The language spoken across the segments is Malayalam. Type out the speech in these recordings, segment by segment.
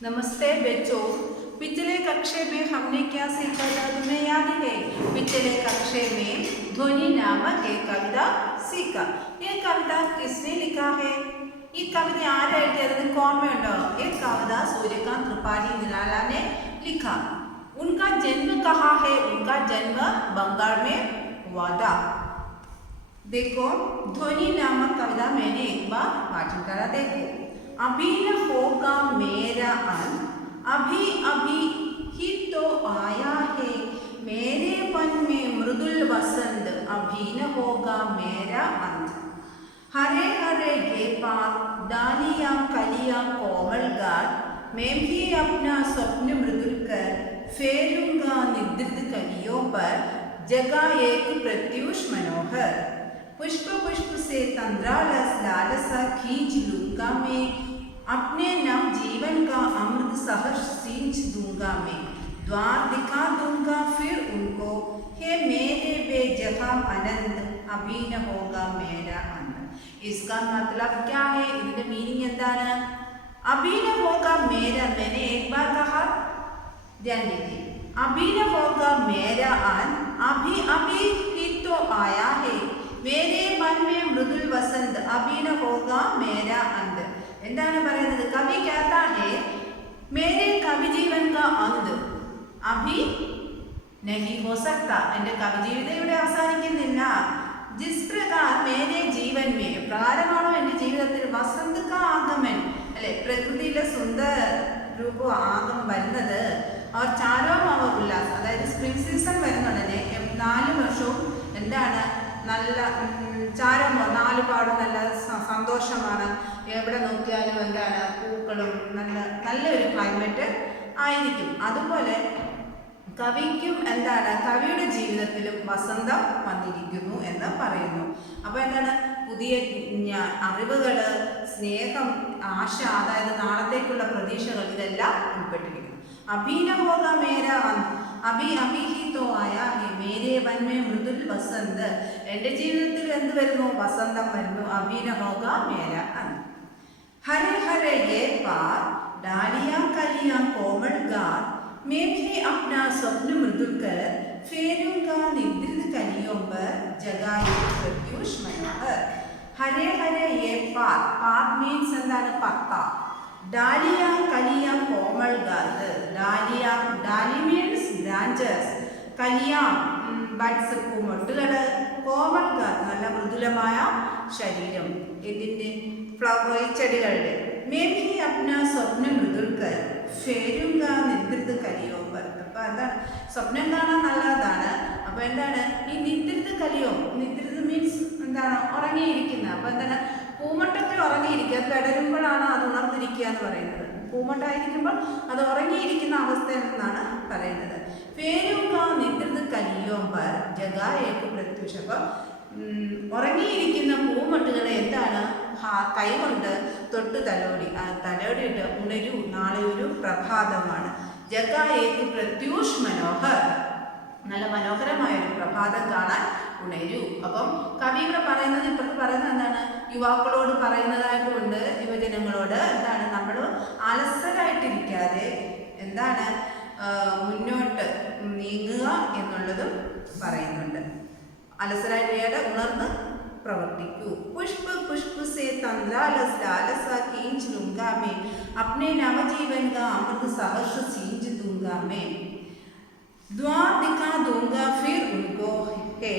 नमस्ते बच्चों। पिछले कक्षा में हमने क्या सीखा था, तुम्हें याद है? पिछले कक्षा में ध्वनि नामक एक कविता सीखा। ये कविता किसने लिखा है? ये कविता आरे एഴുതിയത് ഓർമ്മയുണ്ടോ? ये कविता सूर्यकांत त्रिपाठी निराला ने लिखा। उनका जन्म कहाँ है? उनका जन्म बंगाल में हुआ था। देखो, ध्वनि नामक कविता मैंने एक बार वाचन करा। देखो, अभी न होगा मेरा अंत, अभी अभी ही तो आया है, मेरे मन में मृदुल वसंत, अभी न होगा मेरा अंत। हरे हरे ये पात, डालियां कलियां कोमल गात, मैं भी अपना स्वप्न मृदुल कर फेरूंगा निद्रित कलियों पर, जगा एक प्रत्यूष मनोहर। पुष्प पुष्प से तंद्रालस लालसा खींच लूंगा मैं, अपने नव जीवन का अमृत सहर्ष सींच दूंगा मैं, द्वार दिखा दूंगा फिर उनको, हे मेरे बेजहां अनंत, अभी न होगा मेरा अंत। इसका मतलब क्या है? इसका मीनिंग എന്താണ്? अभी न होगा मेरा, मैंने एक बार कहा, ध्यान दीजिए, अभी न होगा मेरा अंत, अभी अभी ही तो आया है, मेरे मन में मृदुल वसंत, अभी न होगा मेरा अंत। എന്താണ് പറയുന്നത്? कवि कहता है मेरे कवि जीवन का अंत अभी नहीं हो सकता, എൻ്റെ കവി ജീവിതം ഇവിടെ അവസാനിക്കുന്നില്ല। जिस प्रकार मेरे जीवन में, പ്രകാരമാണോ എൻ്റെ ജീവിതത്തിൽ വസന്ത് കാ ആഗമൻ, അല്ലെ, പ്രകൃതിയിലെ സുന്ദര രൂപ ആഗം വരുന്നത്, അവർ ചാരോമാവ ഉല്ലാസം, അതായത് സ്പ്രിംഗ് സീസൺ വരുന്നുടനെ 4 വർഷവും എന്താണ്, നല്ല ചാരമോ, 4 പാടും നല്ല സന്തോഷമാണ്, എവിടെ നോക്കിയാലും എന്താണ്, പൂക്കളും നല്ലൊരു ക്ലൈമറ്റ് ആയിരിക്കും. അതുപോലെ കവിക്കും എന്താണ്, കവിയുടെ ജീവിതത്തിലും വസന്തം വന്നിരിക്കുന്നു എന്ന് പറയുന്നു. അപ്പോൾ എന്താണ്, പുതിയ അറിവുകൾ, സ്നേഹം, ആശ, അതായത് നാളത്തേക്കുള്ള പ്രതീക്ഷകൾ, ഇതെല്ലാം ഉൾപ്പെട്ടിരിക്കുന്നു. अभी न होगा मेरा अंत, अभी अभी ही तो आया है, मेरे मन में मृदुल वसंत, എൻ്റെ ജീവിതത്തിൽ എന്ത് വരുന്നു? വസന്തം വരുന്നു. अभी न होगा मेरा अंत। हरे हरे ये पात, डालियां कलियां कोमल गात, मैं भी अपना स्वप्न मृदुल कर फेरूंगा निद्रित कलियों पर, जगाए प्रत्यूष मनोहर। हरे हरे ये पात, पात मीन्स എന്താണ്? പത്ത. ഡാലിയ കലിയ കോമൾ ഗാത്, ഡാലിയ, ഡാലി means branches, കലിയ buds Poomottukal, Komal ഗാത് നല്ല മൃദുലമായ ശരീരം, ഇതിൻ്റെ ഫ്ലവർ ചെടികളുടെ. മേ ഭി അപ്ന സ്വപ്ന മൃദുൽ കർ ഫേരുങ്ക നിദ്രിത് കലിയോ പർ. അപ്പം എന്താണ്, സ്വപ്നം കാണാൻ നല്ലതാണ്. അപ്പോൾ എന്താണ് ഈ നിദ്രിത് കലിയോ? നിദ്രിത് മീൻസ് എന്താണ്? ഉറങ്ങിയിരിക്കുന്നത്. അപ്പോൾ എന്താണ്, പൂമട്ടത്തിൽ ഉറങ്ങിയിരിക്കുക, അത് കിടരുമ്പോഴാണ് അത് ഉണർന്നിരിക്കുക എന്ന് പറയുന്നത്. പൂമട്ടായിരിക്കുമ്പോൾ അത് ഉറങ്ങിയിരിക്കുന്ന അവസ്ഥ എന്നാണ് പറയുന്നത്. ഫേരുങ്ക നിദ്രിത് കലിയോ പർ ജഗായേക്ക് പ്രത്യൂഷ. അപ്പോൾ ഉറങ്ങിയിരിക്കുന്ന പൂമട്ടുകളെ എന്താണ്, കൈകൊണ്ട് തൊട്ട് തലോടിയിട്ട് ഉണരൂ, നാളെ ഒരു പ്രഭാതമാണ്. ജഗായേക്ക് പ്രത്യൂഷ് മനോഹർ, നല്ല മനോഹരമായൊരു പ്രഭാതം കാണാൻ ഉണരൂ. അപ്പം കവി ഇവിടെ പറയുന്നത്, ഇപ്പുറത്ത് പറയുന്നത് എന്താണ്, യുവാക്കളോട് പറയുന്നതായിട്ടുമുണ്ട്, യുവജനങ്ങളോട് എന്താണ്, നമ്മൾ അലസരായിട്ടിരിക്കാതെ എന്താണ് മുന്നോട്ട് നീങ്ങുക എന്നുള്ളതും പറയുന്നുണ്ട്. അലസരായിട്ടിരിക്കാതെ ഉണർന്ന് പ്രവർത്തിക്കൂ. പുഷ്പ പുഷ്പ സേ തന്ത്രാലസ് ലാലസ കീഞ്ച് ലൂംഗാ മേ, അപ്നെ നവജീവൻ കാ അമൃത സഹർഷ സീഞ്ച് ദൂംഗാ മേ, द्वार दिखा दूंगा फिर उनको, है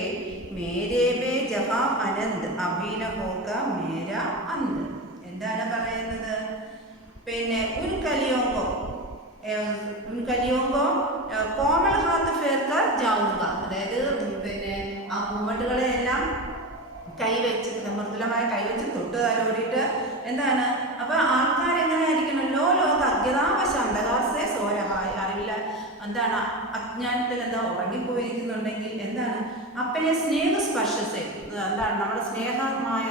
मेरे बेजहां अनंत, अभी न होगा मेरा अंत. എന്താണ് പറയുന്നത്? പിന്നെ ഉൻ കലിയോങ്കോ കോമൾ ഹാത്ത് ഫേർക്കർ ജാവുക, അതായത് പിന്നെ ആ പൂമട്ടുകളെ എല്ലാം കൈവച്ച്, മൃദുലമായ കൈവച്ച് തൊട്ട് തലോടിയിട്ട് എന്താണ്, അപ്പോൾ ആൾക്കാരെങ്ങനെയായിരിക്കണം? ലോക അജ്ഞതാവശ അന്ധകാരസേ സോരഹായ, അറിവില്ല എന്താണ്, അജ്ഞാനത്തിൽ എന്താ ഉറങ്ങിപ്പോയിരിക്കുന്നുണ്ടെങ്കിൽ എന്താണ്, അപ്പനെ സ്നേഹസ്പർശസേ, എന്താണ്, നമ്മുടെ സ്നേഹമായ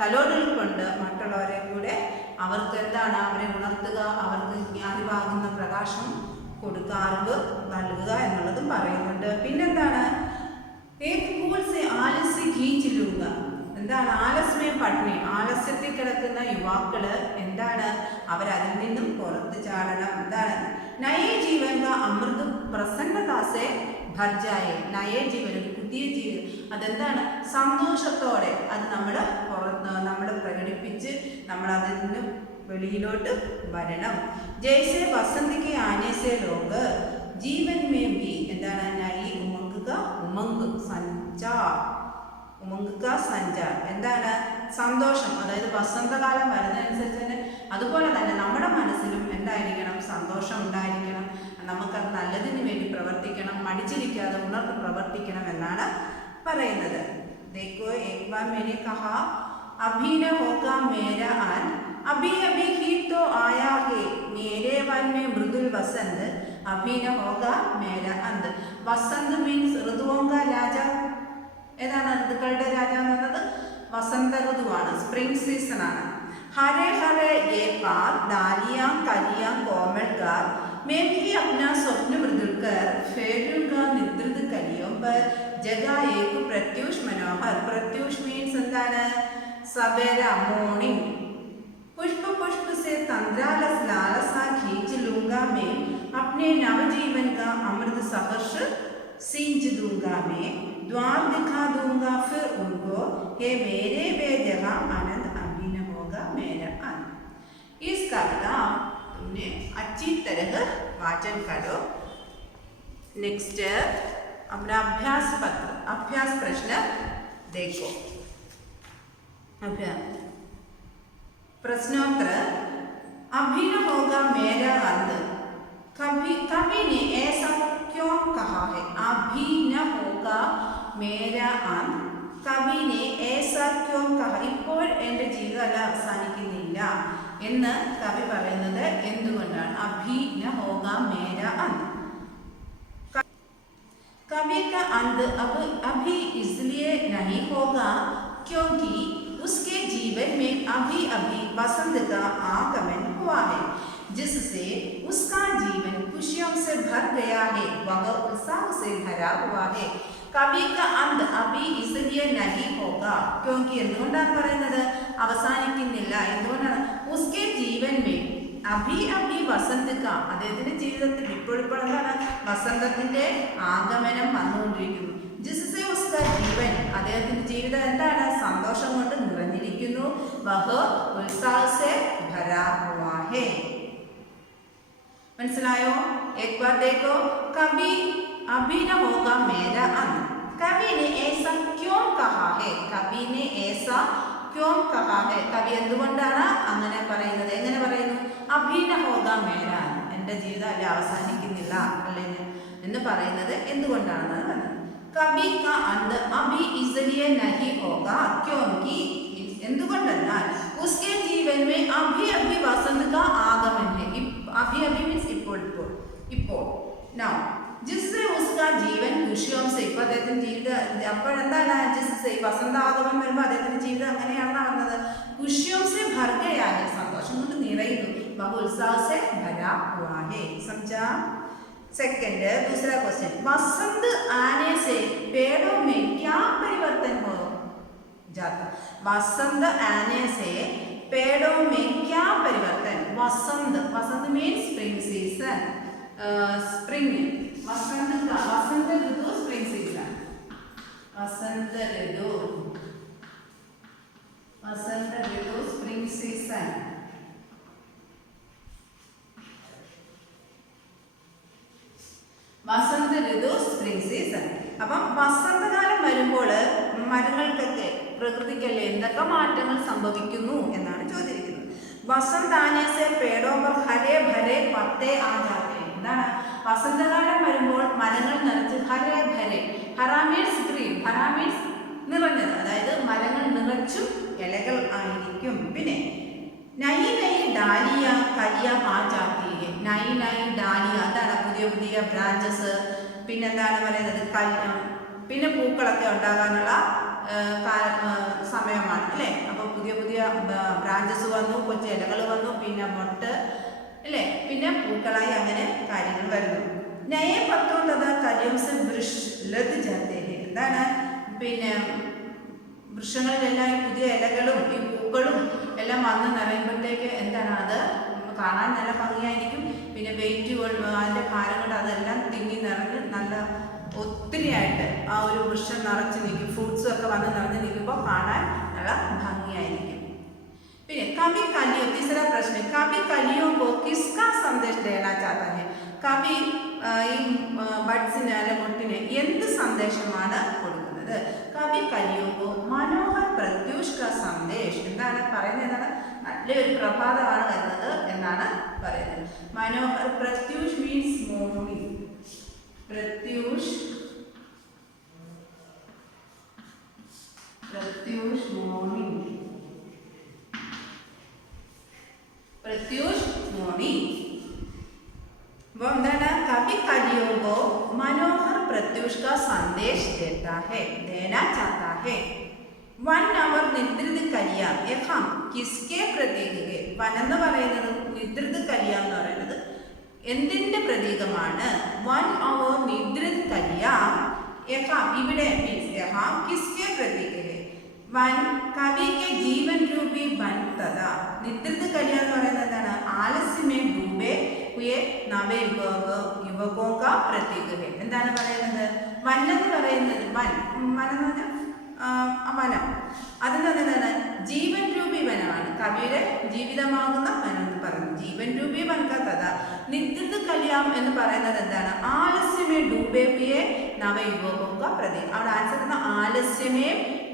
തലോടൽ കൊണ്ട് മറ്റുള്ളവരെ കൂടെ അവർക്ക് എന്താണ്, അവരെ ഉണർത്തുക, അവർക്ക് ജ്ഞാനിവാകുന്ന പ്രകാശം കൊടുക്കുക, അറിവ് നൽകുക എന്നുള്ളതും പറയുന്നുണ്ട്. പിന്നെന്താണ്, ഏക് ഫൂൽ സേ ആലസ്യ കീച്ചിലൂക, എന്താണ്, ആലസ്യമേ പട്ടിണി, ആലസ്യത്തിൽ കിടക്കുന്ന യുവാക്കൾ എന്താണ്, അവരതിൽ നിന്നും പുറത്തു ചാടണം. എന്താണ്? നയേ ജീവൻ കാ അമൃത് പ്രസന്നതാസെ ഭർജായെ. നയേ ജീവൻ, ഒരു പുതിയ ജീവൻ, അതെന്താണ്? സന്തോഷത്തോടെ അത് നമ്മൾ പ്രകടിപ്പിച്ച് നമ്മൾ അതിൽ നിന്ന് വെളിയിലോട്ട് വരണം. ജയ്സെ വസന്തിക്ക് ആനേസെ ലോക് ജീവൻ മേ ബി. എന്താണ്? നയി ഉമങ്ക ഉമങ്ക് സഞ്ചാർ, ഉമങ്ക സഞ്ചാർ. എന്താണ്? സന്തോഷം. അതായത് വസന്തകാലം വരുന്നതനുസരിച്ച് തന്നെ അതുപോലെ തന്നെ നമ്മുടെ മനസ്സിലും എന്തായിരിക്കണം? സന്തോഷം ഉണ്ടായിരിക്കണം. നമുക്കത് നല്ലതിന് വേണ്ടി പ്രവർത്തിക്കണം, മടിച്ചിരിക്കാതെ ഉണർന്ന് പ്രവർത്തിക്കണം എന്നാണ് പറയുന്നത്. देखो एक बार मैंने कहा अभी न होगा मेरा अंत, अभी अभी ही तो आया है मेरे वन में मृदुल वसंत, अभी न होगा मेरा अंत. വസന്ത് മീൻസ് ഋതുവോं का രാജാ. ഏതാണ്? ഋതുക്കളുടെ രാജാവ് എന്ന് പറയുന്നത് വസന്ത ഋതുവാണ്, സ്പ്രിംഗ് സീസൺ ആണ്. हरे हरे ये पात डालियां कलियां कोमल गार, मैं भी अपना स्वप्न मृदुल कर फेरूंगा निद्रित कलियों पर जगह एक प्रत्यूष मनोहर. प्रत्यूष मीन्स എന്താണ്? सवेरा मॉर्निंग. पुष्प पुष्प से तंद्रालस लालसा खींच लूंगा मैं, अपने नवजीवन का अमृत सहर्ष सींच दूंगा मैं, द्वार दिखा दूंगा फिर उनको, हे मेरे बेजगह आनंद अभी न होगा मेरा अंत. इस कविता तुमने अच्छी तरह वाचन करो. नेक्स्ट अपना अभ्यास पत्र, अभ्यास प्रश्न देखो. अभ्यास प्रश्नोत्तर. अभी न होगा मेरा अंत, कभी कभी ने ऐसा क्यों कहा है? अभी न होगा मेरा अंत, कभी ने ऐसा क्यों कहा? ഇപ്പോൾ എൻ്റെ ജീവിതം അവസാനിക്കുന്നില്ല എന്ന് കവി പറയുന്നത് എന്തുകൊണ്ടാണ്? അഭി ന ഹോഗ മേര അന്ത്. कभी का अंत अब अभी इसलिए नहीं होगा क्योंकि उसके जीवन में अभी अभी वसंत का आगमन हुआ है, जिससे उसका जीवन खुशियों से भर गया है, वह उत्साह से भरा हुआ है. कभी का अंत अभी इसलिए नहीं होगा क्योंकि എന്തുകൊണ്ടാണ് പറയുന്നത്? അവസാനിക്കുന്നില്ല. എന്തുകൊണ്ടാണ്? उसके जीवन में അഭി അഭി വസന്ത് കാ, അദ്ദേഹത്തിന്റെ ജീവിതത്തിൽ ഇപ്പോഴിപ്പോൾ എന്താണ്? വസന്തത്തിന്റെ ആഗമനം വന്നുകൊണ്ടിരിക്കുന്നു. ജിസ്സെ ഉസ്ക ജീവൻ, അദ്ദേഹത്തിന്റെ ജീവിതം എന്താണ്? സന്തോഷം കൊണ്ട് നിറഞ്ഞിരിക്കുന്നു. വഹ ഉത്സാഹ സെ ഭരാ ഹുവാ ഹേ. മനസ്സിലായോ? एक बार देखो. कभी अभी न होगा मेरा अंत, कवि ने ऐसा क्यों कहा है? कवि ने ऐसा क्यों कहा है? കവി എന്തുകൊണ്ടാണ് അങ്ങനെ പറയുന്നത്? എങ്ങനെ പറയുന്നു? അഭി ന ഹോഗ മേര അന്ത്, എൻ്റെ ജീവിതം അല്ലെ അവസാനിക്കുന്നില്ല അല്ലെ എന്ന് പറയുന്നത് എന്തുകൊണ്ടാണെന്നാണ് പറയുന്നത്. കവി കാ അന്ത് അഭി ഇസ്ലിയെ നഹി ഹോഗ ക്യോങ്കി, എന്തുകൊണ്ടെന്നാൽ ഉസ്കെ ജീവൻ മേ അഭി അഭി വസന്ത് കാ ആഗമൻ ഹെ. അഭി അഭി മീൻസ് ഇപ്പോൾ, ഇപ്പോൾ നൗ. ജിസ്സെ ഉസ്കാ ജീവൻ ഖുഷിയോം സെ, ഇപ്പോൾ അദ്ദേഹത്തിന്റെ ജീവിതം അപ്പോഴെന്താണ്? ജിസ്സെ വസന്താഗമൻ വരുമ്പോൾ അദ്ദേഹത്തിന്റെ ജീവിതം അങ്ങനെയാണെന്നാണ് വന്നത്. ഖുഷിയോം സെ ഭർ ഗയാ ഹെ, സന്തോഷം കൊണ്ട് നിറയുന്നു. ബഹു ഉത്സാഹ സെ ഭരാ ഹുവാ ഹെ. समझा? सेकंड दूसरा क्वेश्चन. वसंत आने से पेड़ों में क्या परिवर्तन हो जाता? वसंत आने से पेड़ों में क्या परिवर्तन? वसंत, वसंत मीन्स स्प्रिंग सीजन. स्प्रिंग वसंत का, वसंत ऋतु स्प्रिंग सीजन. वसंत ऋतु, वसंत ऋतु स्प्रिंग सीजन. വസന്ത ഋതു സ്പ്രിംഗ് സീസൺ. അപ്പം വസന്തകാലം വരുമ്പോൾ മരങ്ങൾക്കൊക്കെ പ്രകൃതിക്കല്ലേ എന്തൊക്കെ മാറ്റങ്ങൾ സംഭവിക്കുന്നു എന്നാണ് ചോദിച്ചിരിക്കുന്നത്. വസന്ത് ആനെ സെ പേടോ പർ ഹരേ ഭരേ പത്തേ ആ ജാത്തെ. എന്താണ്? വസന്തകാലം വരുമ്പോൾ മരങ്ങൾ നിറച്ച് ഹരേ ഭരേ, ഹറ മീൻസ് ഗ്രീൻ, ഹറ മീൻസ് നിറഞ്ഞത്, അതായത് മരങ്ങൾ നിറച്ചും ഇലകൾ ആയിരിക്കും. പിന്നെ നൈ നൈ ഡാലിയ കരിയ ആ ജാതി. നൈ നൈ ഡാലിയ, അതാണ് പുതിയ പുതിയ ബ്രാഞ്ചസ്. പിന്നെന്താണ് പറയുന്നത്? പിന്നെ പൂക്കളൊക്കെ ഉണ്ടാകാനുള്ള സമയമാണ് അല്ലേ? അപ്പോൾ പുതിയ പുതിയ ബ്രാഞ്ചസ് വന്നു, കൊച്ചു ഇലകൾ വന്നു, പിന്നെ മൊട്ട് അല്ലേ, പിന്നെ പൂക്കളായി അങ്ങനെ കാര്യങ്ങൾ വരുന്നു. നയ പത്രം തഥാ കല്യംസ് വൃഷ് ലത് ജാത്തെ. എന്താണ്? പിന്നെ വൃക്ഷങ്ങളിലെല്ലാം ഈ പുതിയ ഇലകളും ഈ പൂക്കളും എല്ലാം വന്ന് നിറയുമ്പോഴത്തേക്ക് എന്താണ്? അത് കാണാൻ നല്ല ഭംഗിയായിരിക്കും. പിന്നെ വെയിറ്റ് അതിൻ്റെ ഭാരം കൊണ്ട് അതെല്ലാം തിങ്ങി നിറഞ്ഞ് നല്ല ഒത്തിരിയായിട്ട് ആ ഒരു വൃക്ഷം നിറച്ച് നിൽക്കും. ഫ്രൂട്ട്സും ഒക്കെ വന്ന് നിറഞ്ഞ് നിൽക്കുമ്പോൾ കാണാൻ നല്ല ഭംഗിയായിരിക്കും. പിന്നെ കവി കലിയോ तीसरा प्रश्न कवि कलियों को किसका संदेश देना चाहता है? കവി ഈ ബഡ്സിന് അല്ലെ മുട്ടിന് എന്ത് സന്ദേശമാണ് കൊടുക്കുന്നത്? കവി കലിയോ മനോഹർ പ്രത്യൂഷ് കാ സന്ദേശ് എന്താണ് പറയുന്നത്? എന്താണ് നല്ലൊരു പ്രഭാതമാണ് വരുന്നത് എന്നാണ് പറയുന്നത്. മനോഹർ പ്രത്യൂഷ് മീൻസ് മോർണിംഗ്. പ്രത്യൂഷ് മോർണിംഗ്. प्रत्यूष मोनी वो എന്താണ് कवि कलियों को मनोहर प्रत्यूष का संदेश देना चाहता है. 1 hour निद्रित कलिया यहां किसके प्रतीक है? वन എന്ന് പറയുന്നത് നിദ്രിത കലിയ എന്ന് പറയുന്നത് എന്തിന്റെ പ്രതീകമാണ്? 1 hour നിദ്രിത് കലിയ यहां ഇവിടെ മീൻസ് यहां किसके प्रतीक है? वन कवि के जीवन रूपी वन तथा निद्रित कलिया എന്ന് പറയുന്നത് എന്താണ്? ആലസ്യം में डूबे हुए नवयुवकों का प्रतीक है. എന്താണ് പറയുന്നത്? വൻ എന്ന് പറയുന്നത് വൻ എന്ന് പറഞ്ഞാൽ വനം. അതിന് എന്താണ്? ജീവൻ രൂപി വനമാണ്. കവിയുടെ ജീവിതമാകുന്ന വനം എന്ന് പറയുന്നത് ജീവൻ രൂപി വൻ കഥ. നിദ്രിത് കലിയാം എന്ന് പറയുന്നത് എന്താണ്? ആലസ്യമേ ഡൂബേ ഹുയെ നവയുവകോं का प्रतीक. അവിടെ ആൻസർ ആലസ്യമേ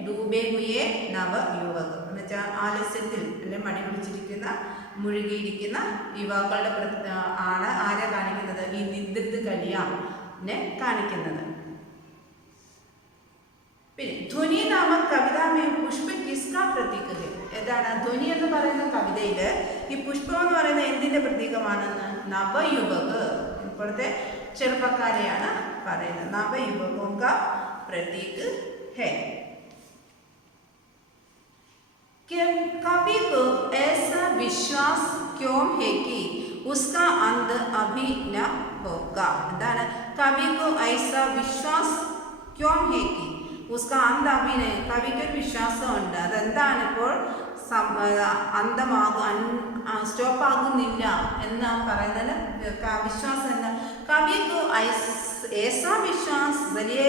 ഡൂബേ ഹുയെ നവയുവക് എന്ന് വെച്ചാൽ ആലസ്യത്തിൽ അല്ലെ മടി പിടിച്ചിരിക്കുന്ന മുഴുകിയിരിക്കുന്ന യുവാക്കളുടെ ആണ് ആരെ കാണിക്കുന്നത്? ഈ നിദ്രിത് കലിയാമിനെ കാണിക്കുന്നത്. പിന്നെ ധ്വനി നാമക് കവിത में പുഷ്പ किसका प्रतीक है? എന്താണ് ധ്വനി എന്ന് പറയുന്ന കവിതയിൽ ഈ പുഷ്പം എന്ന് പറയുന്ന എന്തിന്റെ പ്രതീകമാണെന്ന്? നവയുവക് ഇപ്പോഴത്തെ ചെറുപ്പക്കാരെയാണ് പറയുന്നത്. നവയുവകോं का प्रतीक है. कवि को ऐसा विश्वास क्यों है कि उसका अंत अभी न होगा? എന്താണ് कवि को ऐसा विश्वास क्यों है कि उसका अंत अभी नहीं? കവിക്ക് ഒരു വിശ്വാസമുണ്ട്. അതെന്താണ്? ഇപ്പോൾ സ്റ്റോപ്പ് ആകുന്നില്ല എന്നാണ് പറയുന്നത്. വിശ്വാസം എന്താ? കവിക്ക് ऐसा विश्वास जरिए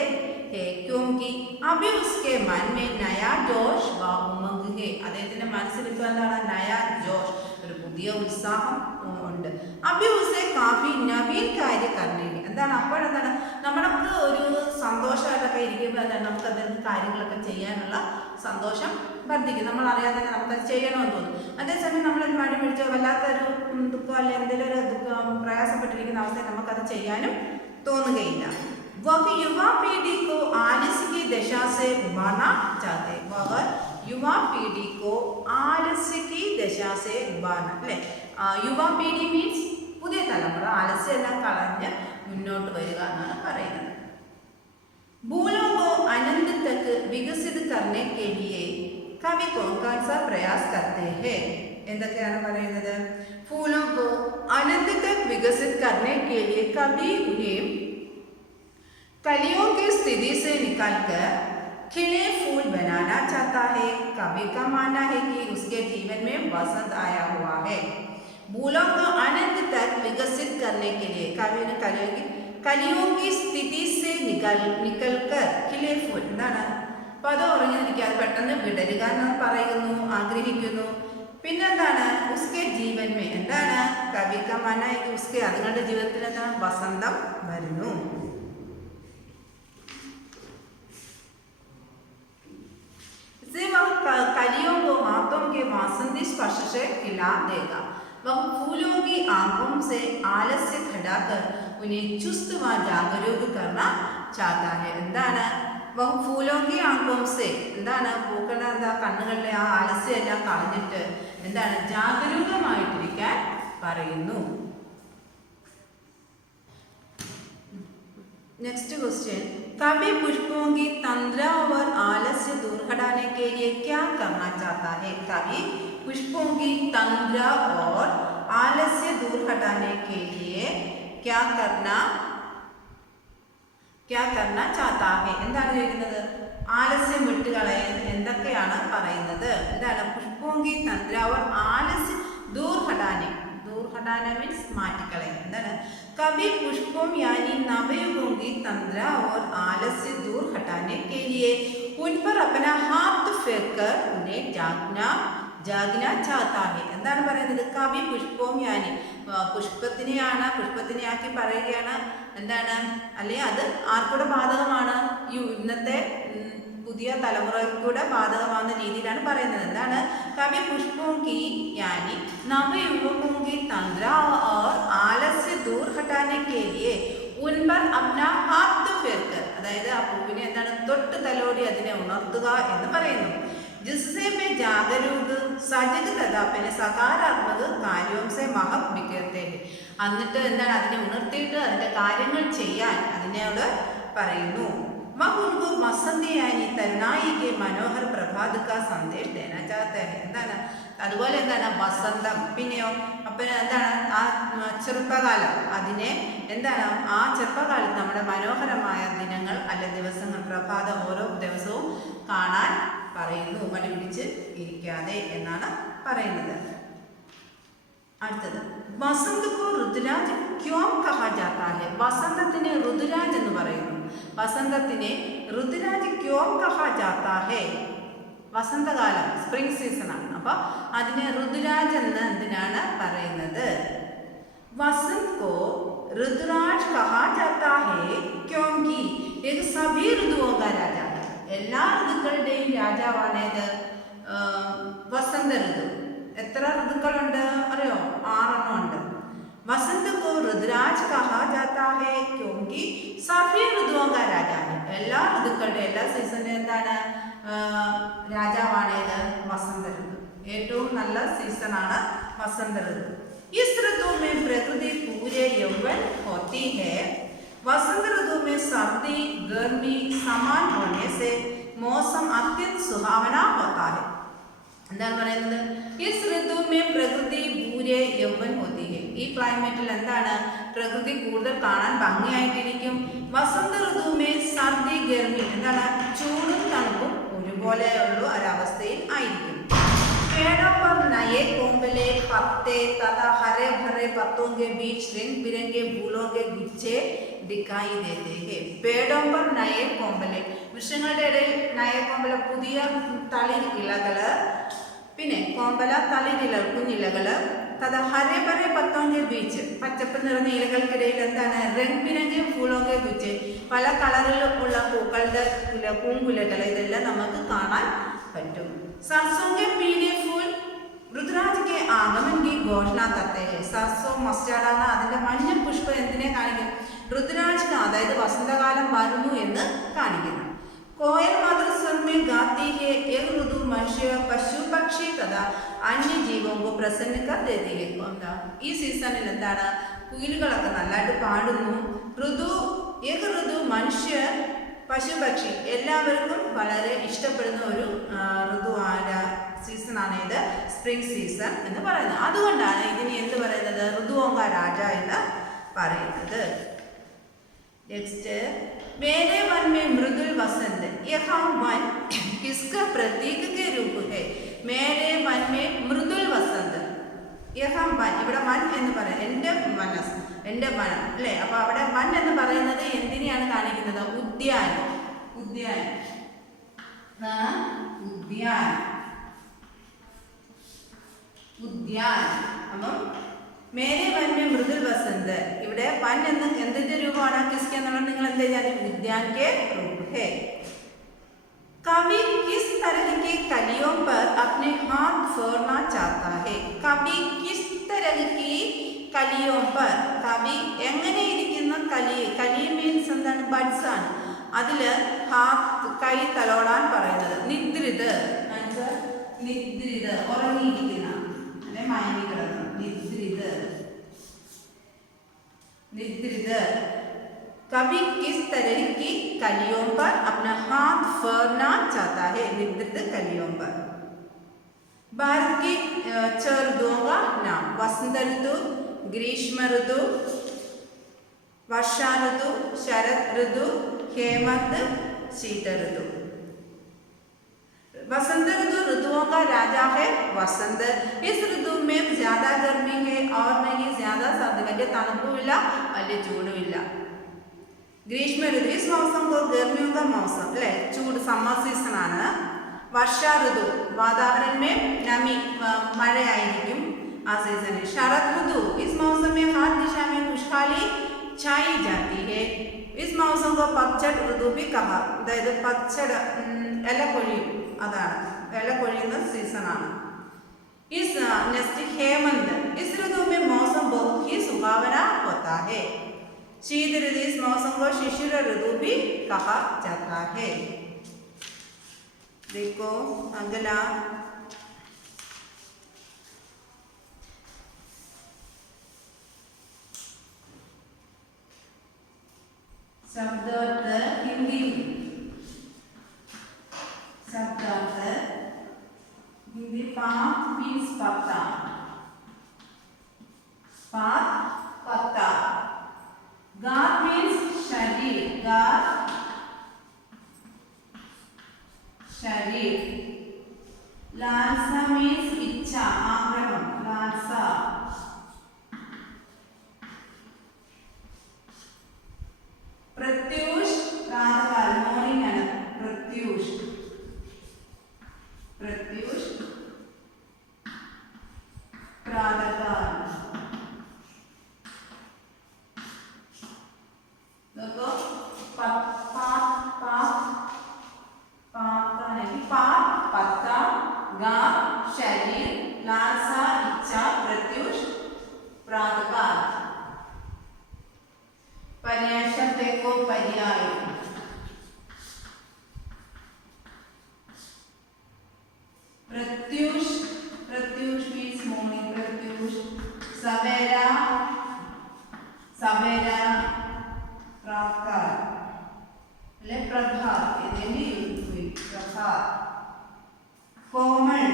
है क्योंकि अभी उसके मन में नया जोश व उमंग है. അദ്ദേഹത്തിന്റെ മനസ്സിൽ ഇപ്പോൾ എന്താണ്? നയാ ജോഷ്, ഒരു പുതിയ ഉത്സാഹം ഉണ്ട്. അഭി ഉസേ കാഫി നവീൻ കാര്യ കർണേനി. എന്താണ് അപ്പോഴെന്താണ്? നമ്മൾക്ക് ഒരു സന്തോഷമായിട്ടൊക്കെ ഇരിക്കുമ്പോൾ എന്താണ് നമുക്ക് എന്തെങ്കിലും കാര്യങ്ങളൊക്കെ ചെയ്യാനുള്ള സന്തോഷം വർദ്ധിക്കും. നമ്മൾ അറിയാതെ തന്നെ നമുക്കത് ചെയ്യണമെന്ന് തോന്നും. അതേസമയം നമ്മളൊരു മടി പിടിച്ചോ വല്ലാത്തൊരു ദുഃഖം അല്ലെങ്കിൽ എന്തെങ്കിലും ഒരു പ്രയാസപ്പെട്ടിരിക്കുന്ന അവസ്ഥയിൽ നമുക്കത് ചെയ്യാനും തോന്നുകയില്ല. वह युवा पीढ़ी को आलस्य की दशा से उबारना चाहते. वह युवा पीढ़ी को आलस्य की दशा से उबारना അല്ലേ? യുവാ പീढ़ി മീൻസ് പുതിയ തലമുറ ആലസ്യം എല്ലാം കളഞ്ഞ് മുന്നോട്ട് വരിക എന്നാണ് പറയുന്നത്. भूलों को अनंत तक विकसित करने के लिए कवि कौन सा प्रयास करते हैं? എന്തൊക്കെയാണ് പറയുന്നത്? फूलों को अनंत तक विकसित करने के लिए कवि उन्हें कलियों की स्थिति से निकालकर खिले फूल बनाना चाहता है. कवि का मानना है कि उसके जीवन में वसंत आया हुआ है. फूलों को अनंत तक विकसित करने के लिए कवि ने कलियों की स्थिति से निकलकर खिले फूल എന്താണ്? പദം ഉറങ്ങിയിരിക്കുക, അത് പെട്ടെന്ന് വിടരുക എന്ന് പറയുന്നു, ആഗ്രഹിക്കുന്നു. പിന്നെന്താണ്? ഉസ്കെ ജീവൻ മേ എന്താണ്? കവി കാ മാന ഹൈ കി ഉസ്കെ അതുങ്ങളുടെ ജീവിതത്തിൽ എന്താണ്? വസന്തം വരുന്നു. कलियों को हाथों के वासंती स्पर्श से खिला देगा. वह फूलों की आंखों से आलस्य हटाकर उन्हें चुस्त व जागरूक करना चाहता है. എന്താണ്? वह फूलों की आंखों से എന്താണ്? പൂക്കളുടെ എന്താ കണ്ണുകളിലെ ആ ആലസ്യം എല്ലാം കളഞ്ഞിട്ട് എന്താണ്? ജാഗരൂകമായിട്ടിരിക്കാൻ പറയുന്നു. नेक्स्ट क्वेश्चन कवि पुष्पों की तंद्रा और आलस्य दूर हटाने के लिए क्या करना चाहता है? कवि पुष्पों की तंद्रा और आलस्य दूर हटाने के लिए क्या करना चाहता है? എന്താണ് ചോദിക്കുന്നത്? ആലസ്യം വിട്ടുകളയാൻ എന്തൊക്കെയാണ് പറയുന്നത്? എന്താണ്? പുഷ്പോങ്കി തന്ദ്ര और आलस्य दूर हटाने हटाना मीन्स മാറ്റിക്കളയും. എന്താണ്? कभी पुष्पों यानी नवयुगों की तंद्रा और आलस्य दूर हटाने के लिए उन पर अपना हाथ फेंककर उन्हें जागना चाहता है. എന്താണ് പറയുന്നത്? കവി പുഷ്പവും യാനി പുഷ്പത്തിനെ ആക്കി പറയുകയാണ്. എന്താണ്? അല്ലെ അത് ആർക്കൂടെ ബാധകമാണ്? ഇന്നത്തെ പുതിയ തലമുറയ്ക്കൂടെ ബാധകമാകുന്ന രീതിയിലാണ് പറയുന്നത്. എന്താണ്? കവി പുഷ്പോं की यानी नवयुवकों की तंद्रा और आलस्य दूर हटाने के लिए उन पर अपना हाथ फेंककर, അതായത് ആ പൂവിനെ എന്താണ് തൊട്ട് തലോടി അതിനെ ഉണർത്തുക എന്ന് പറയുന്നു. जिससे वे जागरूक सजग तथा अपने सकारात्मक कार्यों से महक बिखेरते हैं. എന്നിട്ട് എന്താണ് അതിനെ ഉണർത്തിയിട്ട് അതിന്റെ കാര്യങ്ങൾ ചെയ്യാൻ അതിനോട് പറയുന്നു. वह उनको वसंत यानी तरुणाई के मनोहर प्रभात का संदेश देना चाहते हैं. എന്താണ്? അതുപോലെ എന്താണ് വസന്തം, പിന്നെയോ അപ്പം എന്താണ് ആ ചെറുപ്പകാലം, അതിനെ എന്താണ് ആ ചെറുപ്പകാലത്ത് നമ്മുടെ മനോഹരമായ ദിനങ്ങൾ അല്ലെ ദിവസങ്ങൾ, പ്രഭാതം ഓരോ ദിവസവും കാണാൻ പറയുന്നു. മടി പിടിച്ച് ഇരിക്കാതെ എന്നാണ് പറയുന്നത്. അടുത്തത് വസന്ത് കോ ഋതുരാജ് ക്യോം കഹാ ജാതാ ഹെ. വസന്തത്തിനെ ഋതുരാജ് എന്ന് പറയുന്നു. വസന്തത്തിനെ ഋതുരാജ് ക്യോം കഹാ ജാതാ ഹെ. വസന്തകാലം സ്പ്രിംഗ് സീസണാണ്. അപ്പോൾ അതിനെ ഋതുരാജ് എന്ന് എന്തിനാണ് പറയുന്നത്? വസന്ത് കോ ഋതുരാജ് കഹാ ജാതാ ഹെ ക്യോങ്കി ഇത് സഭി ഋതുവോ കാ രാജാ. എല്ലാ ഋതുക്കളുടെയും രാജാവാണേത്? വസന്ത ഋതു. എത്ര ഋതുക്കളുണ്ട് അറിയോ? 6 ഉണ്ട്. വസന്ത് കോ ഋതുരാജ് കഹാ ജാതാ ഹെ ക്യോങ്കി സഭി ഋതുവോ കാ രാജാ. എല്ലാ ഋതുക്കളുടെ എല്ലാ സീസണിലും എന്താണ് രാജാവാണേത്? വസന്ത ഋതു. ഏറ്റവും നല്ല സീസണാണ് വസന്ത ഋതു. इस ऋतु में प्रकृति पूरे यौवन होती है. वसंत ऋतु में सर्दी गर्मी समान होने से मौसम अत्यंत सुहावना होता है. എന്താണ് പറയുന്നത്? इस ऋतु में प्रकृति पूरे यौवन होती है. ഈ ക്ലൈമറ്റിൽ എന്താണ് പ്രകൃതി കൂടുതൽ കാണാൻ ഭംഗിയായിട്ടിരിക്കും. വസന്ത ഋതുമേ സർദി ഗർമി എന്താണ് ചൂടും തണുപ്പും ഒരുപോലെയുള്ള ഒരവസ്ഥയിൽ ആയിരിക്കും. पेड़ों पर नए कोंबले पत्ते तथा हरे भरे पत्तों के बीच रंग बिरंगे फूलों के गुच्छे दिखाई देते हैं. पेड़ों पर नए कोंबले വൃക്ഷങ്ങളുടെ ഇടയിൽ നയ കോമ്പല പുതിയ തളിർ ഇലകൾ, പിന്നെ കോമ്പല തളിരില കുഞ്ഞിലകൾ, തഥാ ഹരേ ഭരേ പത്തോങ്കെ ബീച്ച് പച്ചപ്പ് നിറഞ്ഞ ഇലകൾക്കിടയിൽ എന്താണ് രംഗ് ബിരംഗി ഫൂളോങ്കെ ഗുച്ച് പല കളറിലുള്ള പൂക്കളുടെ പൂങ്കുലകൾ ഇതെല്ലാം നമുക്ക് കാണാൻ പറ്റും. सरसों के पीले फूल ഋതുരാജ് के आगमन की घोषणा करते हैं. सरसों മസ്റ്റാർഡ് ആണ്. അതിന്റെ മഞ്ഞ പുഷ്പം എന്തിനെ കാണിക്കും? ഋതുരാജ് അതായത് വസന്തകാലം വരുന്നു എന്ന് കാണിക്കുന്നു. कोयल मधुर स्वर में गाती है. एक ऋतु मनुष्य पशु पक्षी तथा अन्य जीवों को प्रसन्न कर देती है. എന്താ ഈ സീസണിൽ എന്താണ് കുയിലുകളൊക്കെ നല്ലതായിട്ട് പാടുന്നു. ഋതു മനുഷ്യ പശുപക്ഷി എല്ലാവർക്കും വളരെ ഇഷ്ടപ്പെടുന്ന ഒരു സീസണാണ് ഇത് സ്പ്രിംഗ് സീസൺ എന്ന് പറയുന്നത്. അതുകൊണ്ടാണ് ഇതിന് എന്ത് പറയുന്നത്? ഋതുവോं का राजा എന്ന് പറയുന്നത്. നെക്സ്റ്റ് मेरे वन में मृदुल वसंत. यहाँ वन किसका प्रतीक के रूप है? मेरे वन में मृदुल वसंत. यहाँ वन ഇവിടെ വൻ എന്ന് പറയാം. എൻ്റെ മനസ്സ് എൻ്റെ വനം അല്ലേ. അപ്പോൾ അവിടെ വൻ എന്ന് പറയുന്നത് എന്തിനെയാണ് കാണിക്കുന്നത്? ഉദ്യാൻ. അപ്പം മേരെ വൻ മേ മൃദുൽ വസന്ത്. ഇവിടെ വൻ എന്ന് എന്തിന്റെ രൂപമാണ്? കിസ്ക് എന്നുള്ളത് നിങ്ങൾ എന്ത് ചെയ്യാൻ? ഉദ്യാൻ കെ രൂപ ഹേ. कवि किस तरह के कलियों पर अपने हाथ फेरना चाहता है? कवि किस तरह की कलियों पर. കവി എങ്ങനെ ഇരിക്കുന്ന കലി മീൻസ് എന്താണ്? ബഡ്സ് ആണ്. അതിൽ കൈ തലോടാൻ പറയുന്നത്. നിദ്രിത് ഉറങ്ങിയിരിക്കുന്ന അല്ലെ മയങ്ങി കിടന്നു. നിദ്രിത് कवि किस तरह की कलियों पर अपना हाथ फेरना चाहता है? निद्रित कलियों पर. भारत की 4 ऋतुओं का नाम. वसंत ऋतु, ग्रीष्म ऋतु, वर्षा ऋतु, शरद ऋतु, हेमंत, शीत ऋतु. वसंत ऋतु ऋतुओं का राजा है वसंत। इस ऋतु में ज्यादा गर्मी है और नहीं ज्यादा सर्दी, വലിയ തണുപ്പുമില്ല വലിയ ചൂടുമില്ല। ग्रीष्म ऋतु, इस मौसम को गर्मियों का मौसम अल्ले चूड़ समर सीजन ആണ്। वर्षा ऋतु वातावरण में नमी മഴയായിരിക്കും ആ സീസണിൽ। शरद ऋतु, इस मौसम में हर दिशा में खुशहाली छाई जाती है। इस मौसम को पतझड़ ऋतु भी कहा, അതായത് പച്ചട ഇല കൊഴിയും, അതാണ് ഇല കൊഴിയുന്ന സീസൺ ആണ്। इस नेक्स्ट हेमंत, इस ऋतु में मौसम बहुत ही सुहावना होता है। शीत ऋतु, इस मौसम को शिशिर ऋतु भी कहा जाता है। देखो अगला शब्दार्थ हिंदी, शब्दार्थ हिंदी। पात मीन्स पत्ता, पात पत्ता। गात मीन्स शरीर, गात शरीर। लालसा मीन्स इच्छा, आग्रह, लालसा। प्रत्यूष प्रातःकाल, मॉर्निंग ആണ് प्रत्यूष, प्रत्यूष प्रातःकाल। देखो पत्ता, गात शरीर, लालसा इच्छा, प्रत्यूष प्रातःकाल। पर्याय शब्द देखो, पर्याय प्रत्यूष, प्रत्यूष मीन्स मॉर्निंग, प्रत्यूष। सवेरा, सवेरा प्रातःकाल ले प्रभात, इदेनी हुई प्रभात। कोमल,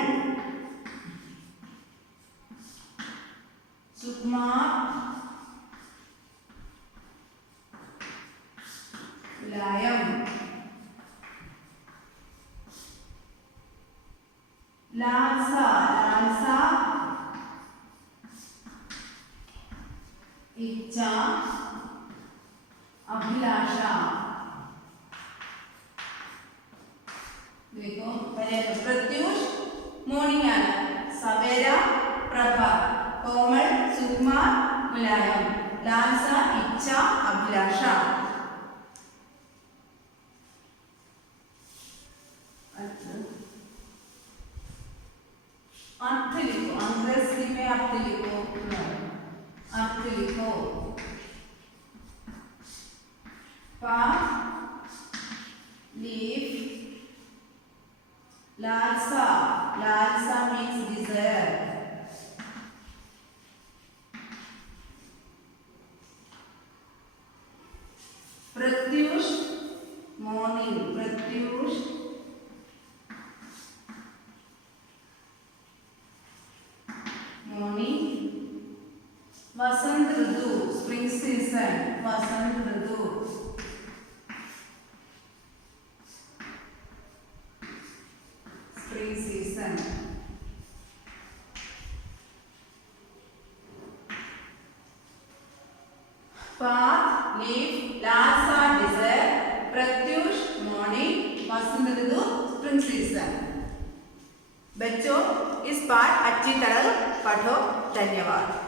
सुकुमार, मुलायम। लालसा, लालसा इच्छा, अभिलाषा। देखो पहले प्रत्यूष मॉर्निंग ആണ്, सवेरा प्रभात, कोमल सुकुमार मुलायम, लालसा इच्छा अभिलाषा। अर्थ लिखो, अंग्रेजी में अर्थ लिखो, अर्थ लिखो। पात लीफ, लालसा, लालसा मीन्स डिजायर। प्रत्यूष मॉर्निंग, प्रत्यूष मॉर्निंग। वसंत ऋतु, स्प्रिंग सीजन, वसंत ऋतु। Spring season. पात लीफ, लालसा डिजायर, प्रत्यूष मॉर्निंग, वसंत ऋतु स्प्रिंग सीजन। बच्चों इस पाठ अच्छी तरह पढ़ो। धन्यवाद।